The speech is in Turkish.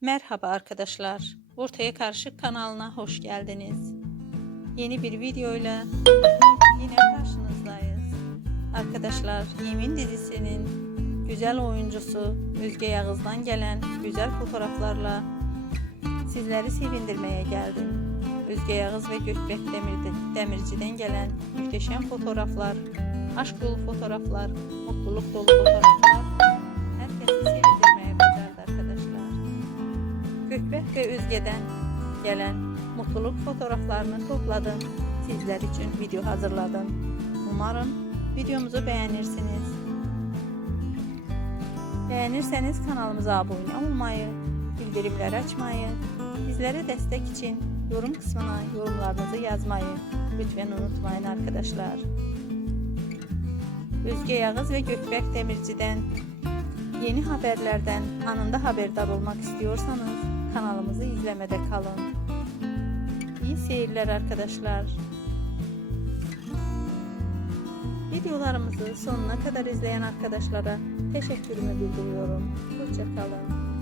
Merhaba arkadaşlar. Ortaya Karışık kanalına hoş geldiniz. Yeni bir videoyla yine karşınızdayız. Arkadaşlar Yemin dizisinin güzel oyuncusu Özge Yağız'dan gelen güzel fotoğraflarla sizleri sevindirmeye geldim. Özge Yağız ve Gökbek Demir, Demirci'den gelen muhteşem fotoğraflar, aşk dolu fotoğraflar, mutluluk dolu fotoğraflar Gökbek ve Özge'den gelen mutluluk fotoğraflarını topladım. Sizler için video hazırladım. Umarım videomuzu beğenirsiniz. Beğenirseniz kanalımıza abone olmayı, bildirimleri açmayı, bizlere destek için yorum kısmına yorumlarınızı yazmayı lütfen unutmayın arkadaşlar. Özge Yağız ve Gökbek Demirci'den yeni haberlerden anında haberdar olmak istiyorsanız kanalımızı izlemede kalın. İyi seyirler arkadaşlar. Videolarımızı sonuna kadar izleyen arkadaşlara teşekkürümü bildiriyorum. Hoşçakalın.